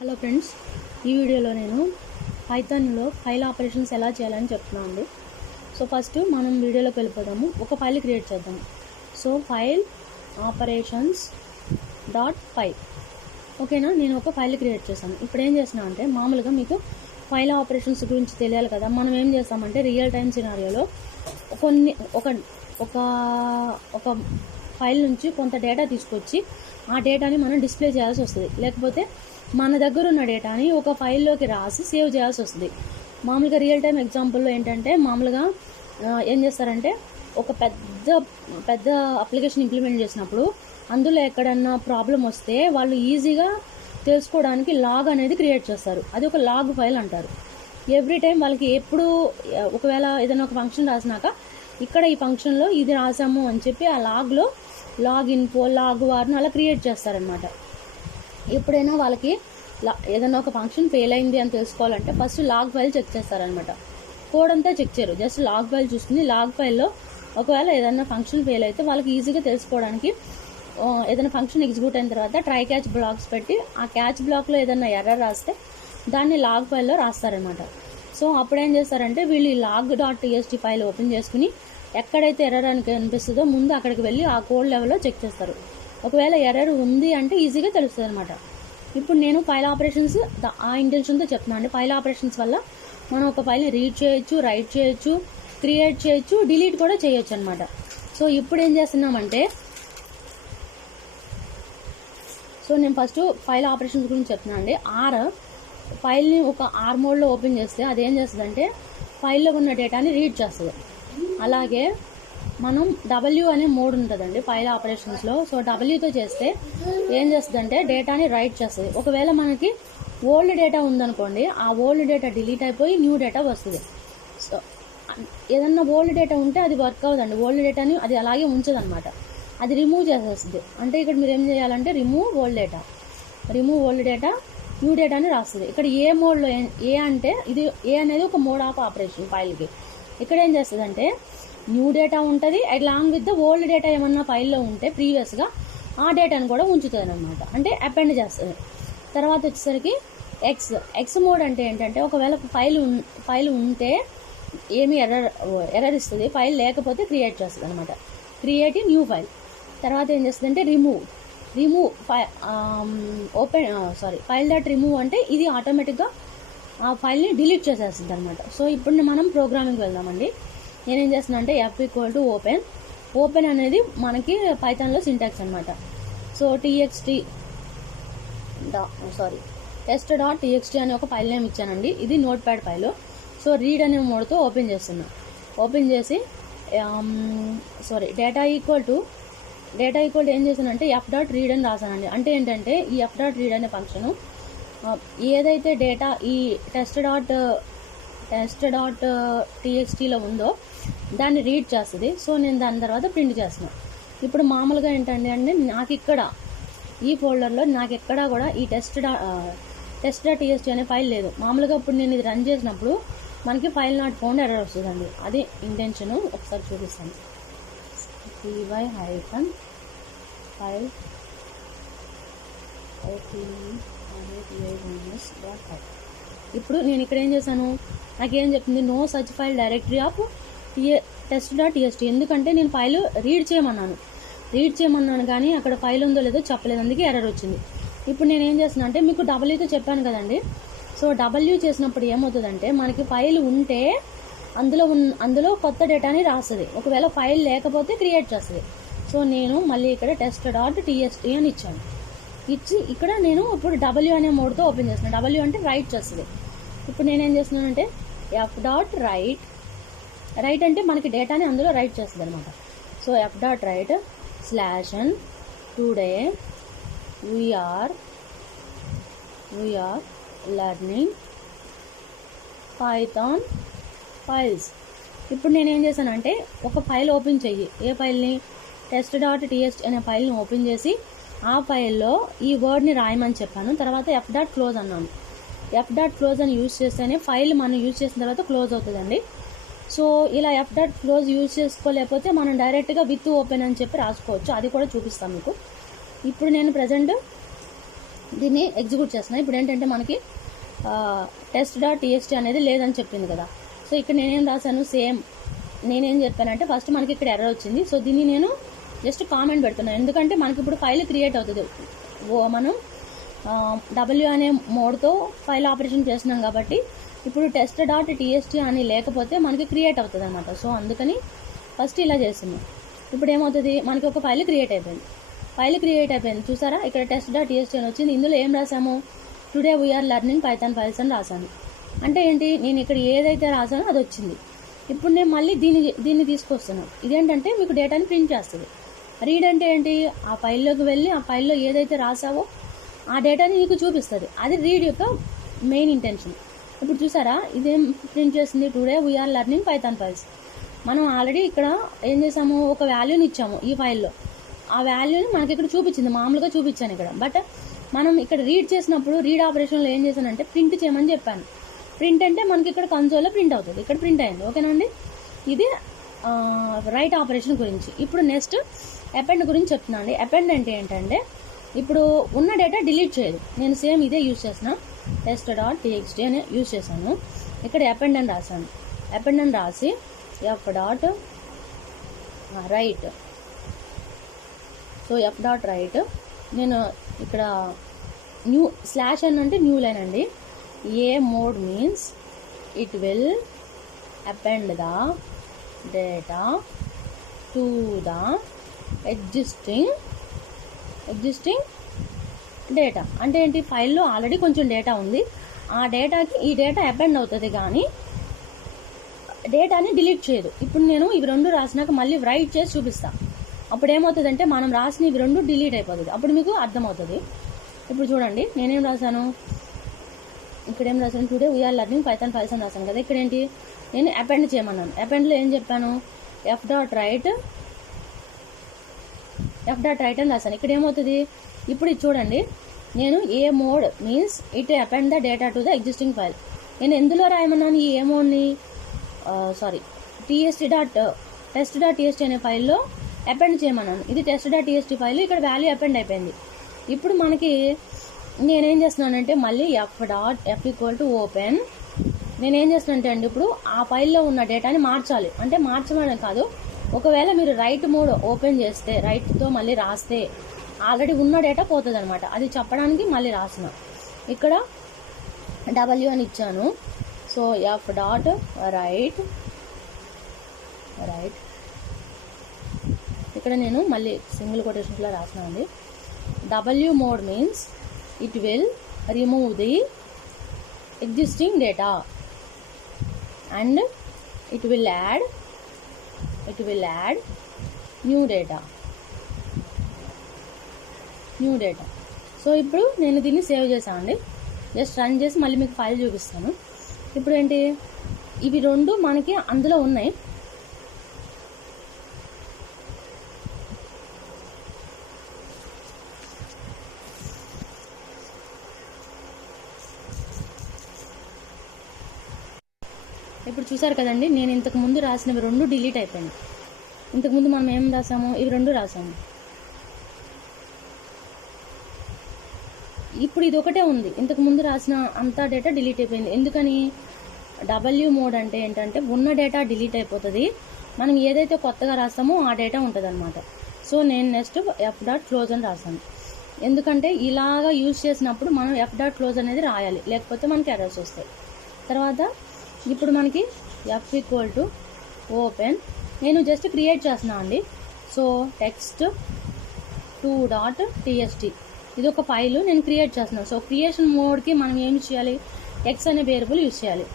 Hello friends, ఈ వీడియోలో నేను పైథాన్లో ఫైల్ ఆపరేషన్స్ ఎలా చేయాలని చెప్తున్నాను అండి. సో ఫస్ట్ మనం వీడియోలోకి వెళ్ళిపోదాము. ఒక ఫైల్ క్రియేట్ చేద్దాము. సో ఫైల్ ఆపరేషన్స్ డాట్ పై, ఓకేనా. నేను ఒక ఫైల్ క్రియేట్ చేశాను. ఇప్పుడు ఏం చేస్తున్నాను అంటే, మామూలుగా మీకు ఫైల్ ఆపరేషన్స్ గురించి తెలియాలి కదా. మనం ఏం చేస్తామంటే రియల్ టైం సినారియోలో కొన్ని ఒక ఒక ఒక ఫైల్ నుంచి కొంత డేటా తీసుకొచ్చి ఆ డేటాని మనం డిస్ప్లే చేయాల్సి వస్తుంది. లేకపోతే మన దగ్గర ఉన్న డేటాని ఒక ఫైల్లోకి రాసి సేవ్ చేయాల్సి వస్తుంది. మామూలుగా రియల్ టైం ఎగ్జాంపుల్లో ఏంటంటే, మామూలుగా ఏం చేస్తారంటే, ఒక పెద్ద అప్లికేషన్ ఇంప్లిమెంట్ చేసినప్పుడు అందులో ఎక్కడన్నా ప్రాబ్లం వస్తే వాళ్ళు ఈజీగా తెలుసుకోవడానికి లాగ్ అనేది క్రియేట్ చేస్తారు. అది ఒక లాగ్ ఫైల్ అంటారు. ఎవ్రీ టైం వాళ్ళకి ఎప్పుడు ఒకవేళ ఏదైనా ఒక ఫంక్షన్ రాసినాక ఇక్కడ ఈ ఫంక్షన్లో ఇది రాసాము అని చెప్పి ఆ లాగ్లో లాగ్ ఇన్ఫో లాగ్ వార్ను అలా క్రియేట్ చేస్తారనమాట. ఎప్పుడైనా వాళ్ళకి ఏదైనా ఒక ఫంక్షన్ ఫెయిల్ అయింది అని తెలుసుకోవాలంటే ఫస్ట్ లాగ్ ఫైల్ చెక్ చేస్తారనమాట. కోడ్ అంతా చెక్ చేయరు, జస్ట్ లాగ్ ఫైల్ చూసుకుని లాగ్ ఫైల్లో ఒకవేళ ఏదైనా ఫంక్షన్ ఫెయిల్ అయితే వాళ్ళకి ఈజీగా తెలుసుకోవడానికి ఏదైనా ఫంక్షన్ ఎగ్జిక్యూట్ అయిన తర్వాత ట్రై క్యాచ్ బ్లాక్స్ పెట్టి ఆ క్యాచ్ బ్లాక్లో ఏదైనా ఎర్రర్ రాస్తే దాన్ని లాగ్ ఫైల్లో రాస్తారనమాట. సో అప్పుడు ఏం చేస్తారంటే, వీళ్ళు log dot TST file open చేసుకుని ఎక్కడైతే ఎర్రర్ అని కనిపిస్తుందో ముందు అక్కడికి వెళ్ళి ఆ కోడ్ లెవెల్లో చెక్ చేస్తారు. ఒకవేళ ఎర్రర్ ఉంది అంటే ఈజీగా తెలుస్తుంది అనమాట. ఇప్పుడు నేను ఫైల్ ఆపరేషన్స్ ఆ ఇంటెన్షన్తో చెప్తున్నాను అండి. ఫైల్ ఆపరేషన్స్ వల్ల మనం ఒక ఫైల్ని రీడ్ చేయొచ్చు, రైట్ చేయొచ్చు, క్రియేట్ చేయొచ్చు, డిలీట్ కూడా చేయొచ్చు అనమాట. సో ఇప్పుడు ఏం చేస్తున్నామంటే, సో నేను ఫస్ట్ ఫైల్ ఆపరేషన్స్ గురించి చెప్తున్నాను అండి. ఫైల్ని ఒక ఆర్ మోడ్లో ఓపెన్ చేస్తే అది ఏం చేస్తుందంటే ఫైల్లో ఉన్న డేటాని రీడ్ చేస్తుంది. అలాగే మనం డబ్ల్యూ అనే మోడ్ ఉంటుందండి ఫైల్ ఆపరేషన్స్లో. సో డబ్ల్యూతో చేస్తే ఏం చేస్తుందంటే డేటాని రైట్ చేస్తుంది. ఒకవేళ మనకి ఓల్డ్ డేటా ఉందనుకోండి, ఆ ఓల్డ్ డేటా డిలీట్ అయిపోయి న్యూ డేటా వస్తుంది. సో ఏదన్నా ఓల్డ్ డేటా ఉంటే అది వర్క్ అవ్వదండి. ఓల్డ్ డేటాని అది అలాగే ఉంచదనమాట, అది రిమూవ్ చేసేస్తుంది. అంటే ఇక్కడ మీరు ఏం చేయాలంటే రిమూవ్ ఓల్డ్ డేటా న్యూ డేటాని రాస్తుంది. ఇక్కడ ఏ మోడ్లో ఏ అంటే ఇది ఏ అనేది ఒక మోడ్ ఆఫ్ ఆపరేషన్ ఫైల్కి. ఇక్కడ ఏం చేస్తుందంటే న్యూ డేటా ఉంటుంది, along with the old data ఏమన్నా ఫైల్లో ఉంటే ప్రీవియస్గా ఆ డేటాను కూడా ఉంచుతుంది అనమాట, అంటే అపెండ్ చేస్తుంది. తర్వాత వచ్చేసరికి ఎక్స్ మోడ్ అంటే ఏంటంటే, ఒకవేళ ఫైల్ ఉంటే ఏమి ఎర్రర్ ఇస్తుంది, ఫైల్ లేకపోతే క్రియేట్ చేస్తుంది అనమాట, క్రియేట్ న్యూ ఫైల్. తర్వాత ఏం చేస్తుంది అంటే ఫైల్ డాట్ రిమూవ్ అంటే ఇది ఆటోమేటిక్గా ఆ ఫైల్ని డిలీట్ చేసేస్తుంది అనమాట. సో ఇప్పుడు మనం ప్రోగ్రామింగ్ వెళ్దామండి. నేనేం చేస్తున్నా అంటే ఎఫ్ ఈక్వల్ టు ఓపెన్ అనేది మనకి పైథాన్లో సింటాక్స్ అనమాట. సో టెస్ట్ డాట్ టీఎక్స్టీ అనే ఒక ఫైల్ నేమ్ ఇచ్చానండి. ఇది note pad file. So read అనే మోడ్తో ఓపెన్ చేసి డేటా ఈక్వల్ టు ఏం చేశానంటే ఎఫ్ డాట్ రీడ్ అని రాశానండి. అంటే ఏంటంటే ఈ ఎఫ్ డాట్ రీడ్ అనే ఫంక్షను ఏదైతే డేటా ఈ టెస్ట్ డాట్ టీఎక్స్టీలో ఉందో దాన్ని రీడ్ చేస్తుంది. సో నేను దాని తర్వాత ప్రింట్ చేస్తున్నాను. ఇప్పుడు మామూలుగా ఏంటంటే నాకు ఇక్కడ ఈ ఫోల్డర్లో నాకు ఎక్కడా కూడా ఈ టెస్ట్ డాట్ టీఎక్స్టీ అనే ఫైల్ లేదు. మామూలుగా ఇప్పుడు నేను ఇది రన్ చేసినప్పుడు మనకి ఫైల్ నాట్ ఫౌండ్ ఎర్రర్ వస్తుందండి. అది ఇంటెన్షను. ఒకసారి చూపిస్తాను. py-file ఇప్పుడు నేను ఇక్కడ ఏం చేశాను, నాకేం చెప్తుంది, no such file directory of test dot TST. ఎందుకంటే నేను ఫైల్ రీడ్ చేయమన్నాను కానీ అక్కడ ఫైల్ ఉందో లేదో చెప్పలేదు, అందుకే ఎర్రర్ వచ్చింది. ఇప్పుడు నేను ఏం చేస్తున్నా అంటే, మీకు డబ్ల్యూతో చెప్పాను కదండి. సో డబ్ల్యూ చేసినప్పుడు ఏమవుతుందంటే, మనకి ఫైల్ ఉంటే అందులో కొత్త డేటాని రాస్తుంది, ఒకవేళ ఫైల్ లేకపోతే క్రియేట్ చేస్తుంది. సో నేను మళ్ళీ ఇక్కడ టెస్ట్ డాట్ టీఎస్టీ అని ఇచ్చి ఇక్కడ నేను ఇప్పుడు డబ్ల్యూ అనే మోడ్తో ఓపెన్ చేస్తున్నాను. డబ్ల్యూ అంటే రైట్ చేస్తుంది. ఇప్పుడు నేనేం చేస్తున్నానంటే ఎఫ్ డాట్ రైట్ అంటే మనకి డేటాని అందులో రైట్ చేస్తుంది అనమాట. So F dot write /n today we are learning Python files. ఇప్పుడు నేనేం చేశానంటే ఒక ఫైల్ ఓపెన్ చెయ్యి. ఏ ఫైల్ని? టెస్ట్ డాట్ టీఎస్టీ అనే ఫైల్ని ఓపెన్ చేసి ఆ ఫైల్లో ఈ వర్డ్ని రాయమని చెప్పాను. తర్వాత ఎఫ్ డాట్ క్లోజ్ అన్నాను. ఎఫ్ డాట్ క్లోజ్ అని యూజ్ చేస్తేనే ఫైల్ మనం యూజ్ చేసిన తర్వాత క్లోజ్ అవుతుందండి. సో ఇలా ఎఫ్ డాట్ క్లోజ్ యూజ్ చేసుకోలేకపోతే మనం డైరెక్ట్గా విత్ ఓపెన్ అని చెప్పి రాసుకోవచ్చు, అది కూడా చూపిస్తాను మీకు. ఇప్పుడు నేను ప్రజెంట్ దీన్ని ఎగ్జిక్యూట్ చేస్తున్నాను. ఇప్పుడు ఏంటంటే మనకి test.txt అనేది లేదని చెప్పింది కదా. సో ఇక్కడ నేనేం రాశాను, సేమ్ నేనేం చెప్పానంటే ఫస్ట్ మనకి ఇక్కడ ఎర్రర్ వచ్చింది. సో దీన్ని నేను జస్ట్ కామెంట్ పెడుతున్నాను, ఎందుకంటే మనకి ఇప్పుడు ఫైల్ క్రియేట్ అవుతుంది. మనం W అనే మోడ్తో ఫైల్ ఆపరేషన్ చేస్తున్నాం కాబట్టి ఇప్పుడు test.txt అని లేకపోతే మనకి క్రియేట్ అవుతుంది అనమాట. సో అందుకని ఫస్ట్ ఇలా చేస్తున్నాం. ఇప్పుడు ఏమవుతుంది, మనకి ఒక ఫైల్ క్రియేట్ అయిపోయింది. చూసారా, ఇక్కడ test.txt అని వచ్చింది. ఇందులో ఏం రాసాము, today we are learning Python files అని రాశాను. అంటే ఏంటి, నేను ఇక్కడ ఏదైతే రాసానో అది వచ్చింది. ఇప్పుడు నేను మళ్ళీ దీన్ని తీసుకొస్తున్నాను. ఇదేంటంటే మీకు డేటాని ప్రింట్ చేస్తుంది. రీడ్ అంటే ఏంటి, ఆ ఫైల్లోకి వెళ్ళి ఆ ఫైల్లో ఏదైతే రాసావో ఆ డేటాని నీకు చూపిస్తుంది. అది రీడ్ యొక్క మెయిన్ ఇంటెన్షన్. ఇప్పుడు చూసారా, ఇదేం ప్రింట్ చేస్తుంది, today we are learning Python files. మనం ఆల్రెడీ ఇక్కడ ఏం చేసాము, ఒక వాల్యూని ఇచ్చాము ఈ ఫైల్లో. ఆ వాల్యూని మనకి ఇక్కడ చూపించింది, మామూలుగా చూపించాను ఇక్కడ. బట్ మనం ఇక్కడ రీడ్ చేసినప్పుడు రీడ్ ఆపరేషన్లో ఏం చేశానంటే ప్రింట్ చేయమని చెప్పాను. ప్రింట్ అంటే మనకి ఇక్కడ కన్సోల్లో ప్రింట్ అవుతుంది, ఇక్కడ ప్రింట్ అయింది. ఓకేనా అండి, ఇది రైట్ ఆపరేషన్ గురించి. ఇప్పుడు నెక్స్ట్ అపెండ్ గురించి చెప్తున్నాను అండి. అపెండ్ అంటే ఏంటంటే ఇప్పుడు ఉన్న డేటా డిలీట్ చేయదు. నేను సేమ్ ఇదే యూజ్ చేసిన, test.txt అని యూజ్ చేశాను. ఇక్కడ అపెండ్ అని రాశాను. అపెండ్ అని రాసి f.write. సో f.write నేను ఇక్కడ న్యూ /n అంటే న్యూ లైన్ అండి. A mode means it will append the data to the existing data. అంటే ఏంటి, ఫైల్లో ఆల్రెడీ కొంచెం డేటా ఉంది, ఆ డేటాకి ఈ డేటా అపెండ్ అవుతుంది కానీ డేటాని డిలీట్ చేయదు. ఇప్పుడు నేను ఇవి రెండు రాసినాక మళ్ళీ రైట్ చేసి చూపిస్తాను. అప్పుడు ఏమవుతుందంటే మనం రాసిన ఇవి రెండు డిలీట్ అయిపోతుంది. అప్పుడు మీకు అర్థమవుతుంది. ఇప్పుడు చూడండి, నేనేం రాశాను, ఇక్కడేం రాశాను, today we are learning Python files అని రాశాను కదా. ఇక్కడ ఏంటి, నేను అపెండ్ చేయమన్నాను. అపెండ్లో ఏం చెప్పాను, f.write అని రాశాను. ఇక్కడ ఏమవుతుంది, ఇప్పుడు ఇది చూడండి, నేను a mode means it append the data to the existing file. నేను ఎందులో రాయమన్నాను, ఈ ఏ మోడ్ని test.txt అనే ఫైల్లో అపెండ్ చేయమన్నాను. ఇది test.txt ఫైల్, ఇక్కడ వాల్యూ అపెండ్ అయిపోయింది. ఇప్పుడు మనకి నేనేం చేస్తున్నానంటే మళ్ళీ f=open. నేనేం చేస్తున్నానంటే అండి, ఇప్పుడు ఆ ఫైల్లో ఉన్న డేటాని మార్చాలి. అంటే మార్చమని కాదు, ఒకవేళ మీరు రైట్ మోడ్ ఓపెన్ చేస్తే, రైట్తో మళ్ళీ రాస్తే ఆల్రెడీ ఉన్న డేటా పోతుంది అనమాట. అది చెప్పడానికి మళ్ళీ రాసిన. ఇక్కడ W అని ఇచ్చాను. So f.write. ఇక్కడ నేను మళ్ళీ సింగిల్ కొటేషన్స్లో రాసినా అండి. W mode means it will remove the existing data and it will add new data. So ఇప్పుడు నేను దీన్ని సేవ్ చేశాను అండి. జస్ట్ రన్ చేసి మళ్ళీ మీకు ఫైల్ చూపిస్తాను. ఇప్పుడు ఏంటి, ఇవి రెండు మనకి అందులో ఉన్నాయి. ఇప్పుడు చూసారు కదండి, నేను ఇంతకు ముందు రాసినవి రెండు డిలీట్ అయిపోయింది. ఇంతకుముందు మనం ఏం రాసాము, ఇవి రెండు రాసాము. ఇప్పుడు ఇది ఒకటే ఉంది, ఇంతకు ముందు రాసిన అంతా డేటా డిలీట్ అయిపోయింది. ఎందుకని, W మోడ్ అంటే ఏంటంటే ఉన్న డేటా డిలీట్ అయిపోతుంది, మనం ఏదైతే కొత్తగా రాస్తామో ఆ డేటా ఉంటుంది అనమాట. సో నేను నెక్స్ట్ f.close అని రాసాను. ఎందుకంటే ఇలాగా యూజ్ చేసినప్పుడు మనం f.close అనేది రాయాలి, లేకపోతే మనకి ఎర్రర్స్ వస్తాయి. తర్వాత ఇప్పుడు మనకి f=open. నేను జస్ట్ క్రియేట్ చేస్తున్నాను అండి. సో text2.txt ఇది ఒక ఫైల్ నేను క్రియేట్ చేస్తున్నాను. సో క్రియేషన్ మోడ్కి మనం ఏం చేయాలి, x అనే వేరియబుల్ యూజ్ చేయాలి.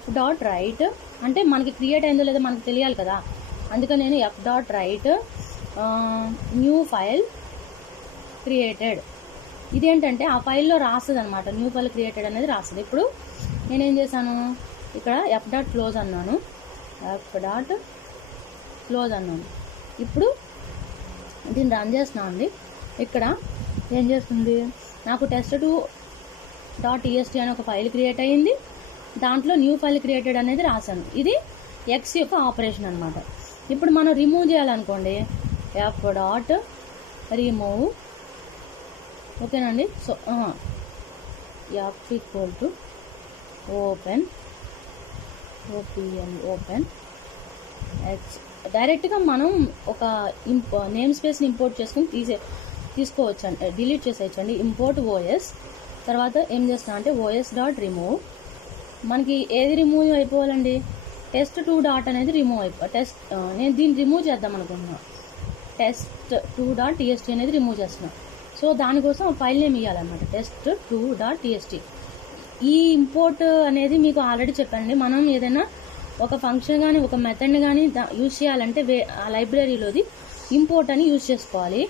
f.write అంటే మనకి క్రియేట్ అయిందో లేదో మనకు తెలియాలి కదా, అందుకని నేను f.write న్యూ ఫైల్ క్రియేటెడ్. ఇదేంటంటే ఆ ఫైల్లో రాస్తుంది అనమాట, న్యూ ఫైల్ క్రియేటెడ్ అనేది రాస్తుంది. ఇప్పుడు నేనేం చేశాను, ఇక్కడ f.close అన్నాను. ఇప్పుడు దీన్ని రన్ చేస్తున్నాను అండి. ఇక్కడ ఏం చేస్తుంది, నాకు test2.txt అనే ఒక ఫైల్ క్రియేట్ అయ్యింది, దాంట్లో న్యూ ఫైల్ క్రియేటెడ్ అనేది రాశాను. ఇది x యొక్క ఆపరేషన్ అనమాట. ఇప్పుడు మనం రిమూవ్ చేయాలనుకోండి, f.remove ఓకేనండి. So F equal to open open X. డైరెక్ట్గా మనం ఒక నేమ్ స్పేస్ని ఇంపోర్ట్ చేసుకుని తీసుకోవచ్చు అండి, డిలీట్ చేసేయచ్చండి. ఇంపోర్ట్ ఓఎస్ తర్వాత ఏం చేస్తా అంటే ఓఎస్ డాట్ రిమూవ్. మనకి ఏది రిమూవ్ అయిపోవాలండి, test2 డాట్ అనేది రిమూవ్ నేను దీన్ని రిమూవ్ చేద్దాం అనుకుంటున్నా. test2 డాట్ txt అనేది రిమూవ్ చేస్తున్నా. సో దానికోసం ఫైల్ నేమ్ ఇవ్వాలన్నమాట, test2 డాట్ txt. ఈ ఇంపోర్ట్ అనేది మీకు ఆల్రెడీ చెప్పండి. మనం ఏదైనా ఒక ఫంక్షన్ కానీ ఒక మెథడ్ని కానీ యూజ్ చేయాలంటే ఆ లైబ్రరీలోది ఇంపోర్ట్ అని యూజ్ చేసుకోవాలి.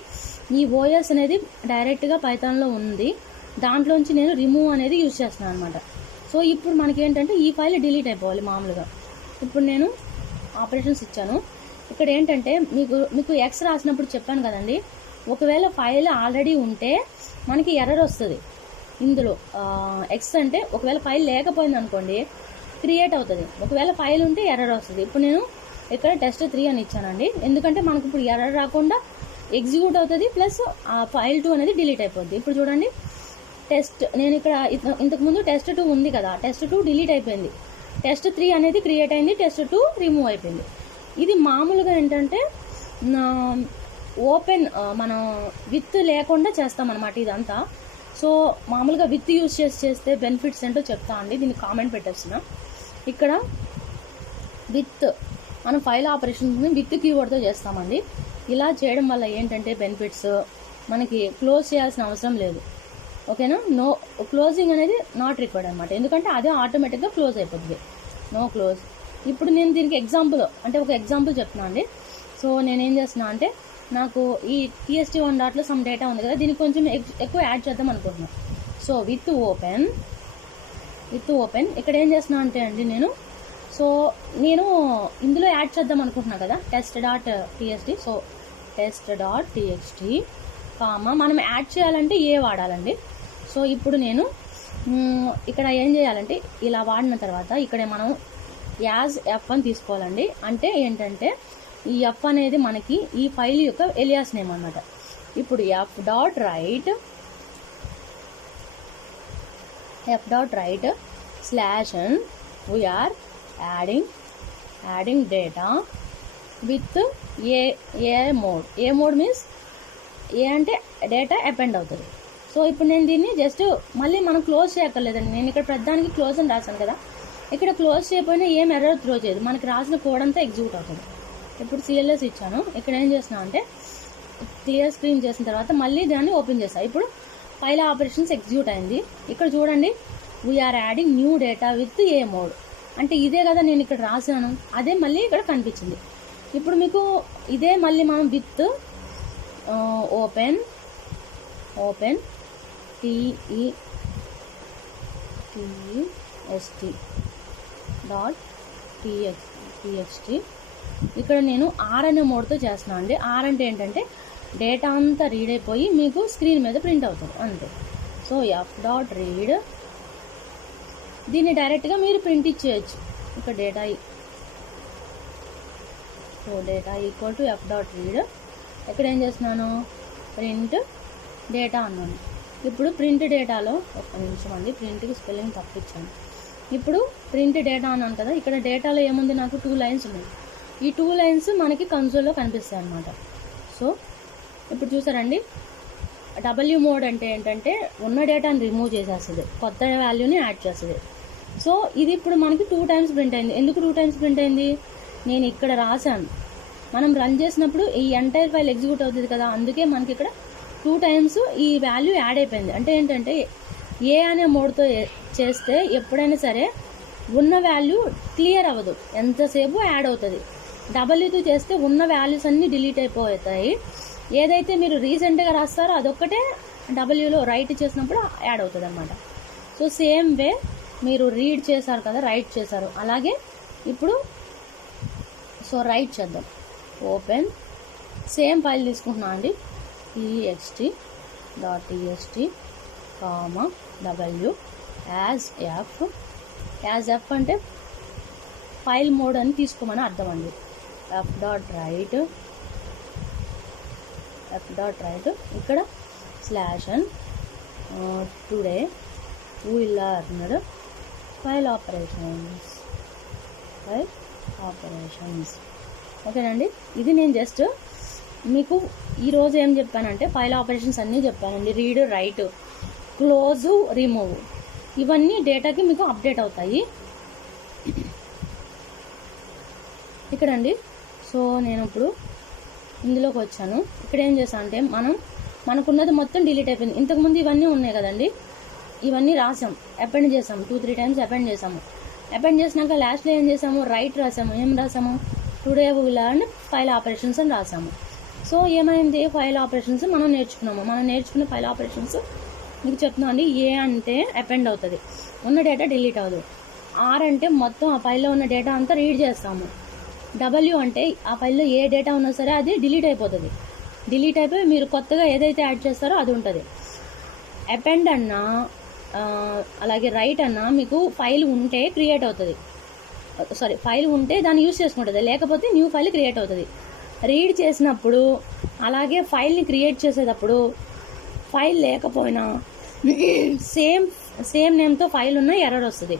ఈ ఓఎస్ అనేది డైరెక్ట్గా పైథాన్లో ఉంది, దాంట్లోంచి నేను రిమూవ్ అనేది యూజ్ చేస్తున్నాను అనమాట. సో ఇప్పుడు మనకి ఏంటంటే ఈ ఫైల్ డిలీట్ అయిపోవాలి మామూలుగా. ఇప్పుడు నేను ఆపరేషన్స్ ఇచ్చాను. ఇక్కడ ఏంటంటే మీకు ఎక్స్ రాసినప్పుడు చెప్పాను కదండి, ఒకవేళ ఫైల్ ఆల్రెడీ ఉంటే మనకి ఎర్రర్ వస్తుంది. ఇందులో ఎక్స్ అంటే ఒకవేళ ఫైల్ లేకపోయింది అనుకోండి క్రియేట్ అవుతుంది, ఒకవేళ ఫైల్ ఉంటే ఎర్రర్ వస్తుంది. ఇప్పుడు నేను ఇక్కడ test3 అని ఇచ్చానండి, ఎందుకంటే మనకు ఇప్పుడు ఎర్రర్ రాకుండా ఎగ్జిక్యూట్ అవుతుంది, ప్లస్ ఆ ఫైల్ 2 అనేది డిలీట్ అయిపోద్ది. ఇప్పుడు చూడండి నేను ఇక్కడ ఇంతకుముందు test2 ఉంది కదా, test2 డిలీట్ అయిపోయింది, test3 అనేది క్రియేట్ అయింది, test2 రిమూవ్ అయిపోయింది. ఇది మామూలుగా ఏంటంటే ఓపెన్ మనం విత్ లేకుండా చేస్తామన్నమాట ఇదంతా. సో మామూలుగా విత్ యూజ్ చేస్తే బెనిఫిట్స్ ఏంటో చెప్తా అండి, దీన్ని కామెంట్ పెట్టేస్తున్నా. ఇక్కడ విత్ మనం ఫైల్ ఆపరేషన్స్ని విత్ కీవర్డ్తో చేస్తామండి. ఇలా చేయడం వల్ల ఏంటంటే బెనిఫిట్స్, మనకి క్లోజ్ చేయాల్సిన అవసరం లేదు. ఓకేనా, నో క్లోజింగ్ అనేది నాట్ రిక్వైర్డ్ అనమాట, ఎందుకంటే అదే ఆటోమేటిక్గా క్లోజ్ అయిపోతుంది, నో క్లోజ్. ఇప్పుడు నేను దీనికి ఎగ్జాంపుల్ అంటే ఒక ఎగ్జాంపుల్ చెప్తున్నా అండి. సో నేనేం చేస్తున్నా అంటే నాకు ఈ tst1 డాట్లో సమ్ డేటా ఉంది కదా, దీనికి కొంచెం ఎక్కువ యాడ్ చేద్దాం అనుకుంటున్నాను. సో విత్ ఓపెన్ ఇక్కడ ఏం చేస్తున్నా అంటే అండి నేను ఇందులో యాడ్ చేద్దాం అనుకుంటున్నా కదా test.txt. సో test.txt మనం యాడ్ చేయాలంటే ఏ వాడాలండి. సో ఇప్పుడు నేను ఇక్కడ ఏం చేయాలంటే ఇలా వాడిన తర్వాత ఇక్కడ మనం యాజ్ ఎఫ్ అని తీసుకోవాలండి. అంటే ఏంటంటే ఈ ఎఫ్ అనేది మనకి ఈ ఫైల్ యొక్క ఎలియాస్ నేమ్ అన్నమాట. ఇప్పుడు F dot write /n we are adding data with a mode means a అంటే డేటా అపెండ్ అవుతుంది. సో ఇప్పుడు నేను దీన్ని జస్ట్ మళ్ళీ మనం క్లోజ్ చేయక్కర్లేదండి, నేను ఇక్కడ ప్రధానికి క్లోజ్ అని రాశాను కదా, ఇక్కడ క్లోజ్ చేయకపోయినా ఏం ఎర్రర్ త్రో చేయదు, మనకి రాసిన కోడ్ అంతా ఎగ్జిక్యూట్ అవుతుంది. ఇప్పుడు CLS ఇచ్చాను, ఇక్కడ ఏం చేస్తున్నా అంటే క్లియర్ స్క్రీన్ చేసిన తర్వాత మళ్ళీ దాన్ని ఓపెన్ చేస్తాను. ఇప్పుడు ఫైల్ ఆపరేషన్స్ ఎగ్జిక్యూట్ అయింది. ఇక్కడ చూడండి we are adding new data with a mode, అంటే ఇదే కదా నేను ఇక్కడ రాశాను, అదే మళ్ళీ ఇక్కడ కనిపించింది. ఇప్పుడు మీకు ఇదే మళ్ళీ మనం విత్ ఓపెన్ test.txt ఇక్కడ నేను ఆర్ అనే మోడ్తో చేస్తున్నాను అండి. ఆర్ అంటే ఏంటంటే డేటా అంతా రీడ్ అయిపోయి మీకు స్క్రీన్ మీద ప్రింట్ అవుతుంది అంతే. సో f.read దీన్ని డైరెక్ట్గా మీరు ప్రింట్ ఇచ్చేయచ్చు. ఇక్కడ డేటా ఈక్వల్ టు f.read. ఇక్కడ ఏం చేస్తున్నాను, ప్రింట్ డేటా అన్నాను. ఇప్పుడు ప్రింట్ డేటాలో ఒక్క నిమిషం అండి, ప్రింట్కి స్పెల్లింగ్ తప్పించాను. ఇప్పుడు ప్రింట్ డేటా అన్నాను కదా, ఇక్కడ డేటాలో ఏముంది, నాకు 2 లైన్స్ ఉన్నాయి. ఈ 2 లైన్స్ మనకి కన్సోల్లో కనిపిస్తాయి అన్నమాట. సో ఇప్పుడు చూసారండి, W మోడ్ అంటే ఏంటంటే ఉన్న డేటాని రిమూవ్ చేసేస్తుంది, కొత్త వాల్యూని యాడ్ చేస్తుంది. సో ఇది ఇప్పుడు మనకి 2 టైమ్స్ ప్రింట్ అయింది. ఎందుకు 2 టైమ్స్ ప్రింట్ అయింది, నేను ఇక్కడ రాశాను, మనం రన్ చేసినప్పుడు ఈ ఎంటైర్ ఫైల్ ఎగ్జిక్యూట్ అవుతుంది కదా, అందుకే మనకి ఇక్కడ 2 టైమ్స్ ఈ వాల్యూ యాడ్ అయిపోయింది. అంటే ఏంటంటే ఏ అనే మోడ్తో చేస్తే ఎప్పుడైనా సరే ఉన్న వాల్యూ క్లియర్ అవ్వదు, ఎంతసేపు యాడ్ అవుతుంది. Wతో చేస్తే ఉన్న వాల్యూస్ అన్నీ డిలీట్ అయిపోతాయి. ఏదైతే మీరు రీసెంట్గా రాస్తారో అదొక్కటే Wలో రైట్ చేసినప్పుడు యాడ్ అవుతుంది అనమాట. సో సేమ్ వే మీరు రీడ్ చేశారు కదా, రైట్ చేశారు, అలాగే ఇప్పుడు సో రైట్ చేద్దాం. ఓపెన్ సేమ్ ఫైల్ తీసుకుంటున్నా అండి, txt.txt w యాజ్ ఎఫ్ అంటే ఫైల్ మోడ్ అని తీసుకోమని అర్థం అండి. f.write ఇక్కడ /n today will learn file operations. ఓకేనండి, ఇది నేను జస్ట్ మీకు ఈరోజు ఏం చెప్పానంటే ఫైల్ ఆపరేషన్స్ అన్నీ చెప్పానండి. రీడ్, రైట్, క్లోజ్, రిమూవ్, ఇవన్నీ డేటాకి మీకు అప్డేట్ అవుతాయి ఇక్కడండి. సో నేను ఇప్పుడు ఇందులోకి వచ్చాను. ఇక్కడ ఏం చేశాను అంటే మనకున్నది మొత్తం డిలీట్ అయిపోయింది. ఇంతకుముందు ఇవన్నీ ఉన్నాయి కదండి, ఇవన్నీ రాసాం, అపెండ్ చేసాము, 2-3 టైమ్స్ అపెండ్ చేసాము. అపెండ్ చేసినాక లాస్ట్లో ఏం చేసాము, రైట్ రాసాము. ఏం రాసాము, today will learn file operations అని రాసాము. సో ఏమైంది, ఫైల్ ఆపరేషన్స్ మనం నేర్చుకున్న ఫైల్ ఆపరేషన్స్ మీకు చెప్తున్నాం అండి. ఏ అంటే అపెండ్ అవుతుంది, ఉన్న డేటా డిలీట్ అవ్వదు. ఆర్ అంటే మొత్తం ఆ ఫైల్లో ఉన్న డేటా అంతా రీడ్ చేస్తాము. డబ్ల్యూ అంటే ఆ ఫైల్లో ఏ డేటా ఉన్నా సరే అది డిలీట్ అయిపోతుంది. డిలీట్ అయిపోయి మీరు కొత్తగా ఏదైతే యాడ్ చేస్తారో అది ఉంటుంది. అపెండ్ అన్నా అలాగే రైట్ అన్నా మీకు ఫైల్ ఉంటే క్రియేట్ అవుతుంది, ఫైల్ ఉంటే దాన్ని యూజ్ చేసుకుంటుంది, లేకపోతే న్యూ ఫైల్ క్రియేట్ అవుతుంది. రీడ్ చేసినప్పుడు అలాగే ఫైల్ని క్రియేట్ చేసేటప్పుడు ఫైల్ లేకపోయినా సేమ్ నేమ్తో ఫైల్ ఉన్న ఎర్రర్ వస్తుంది.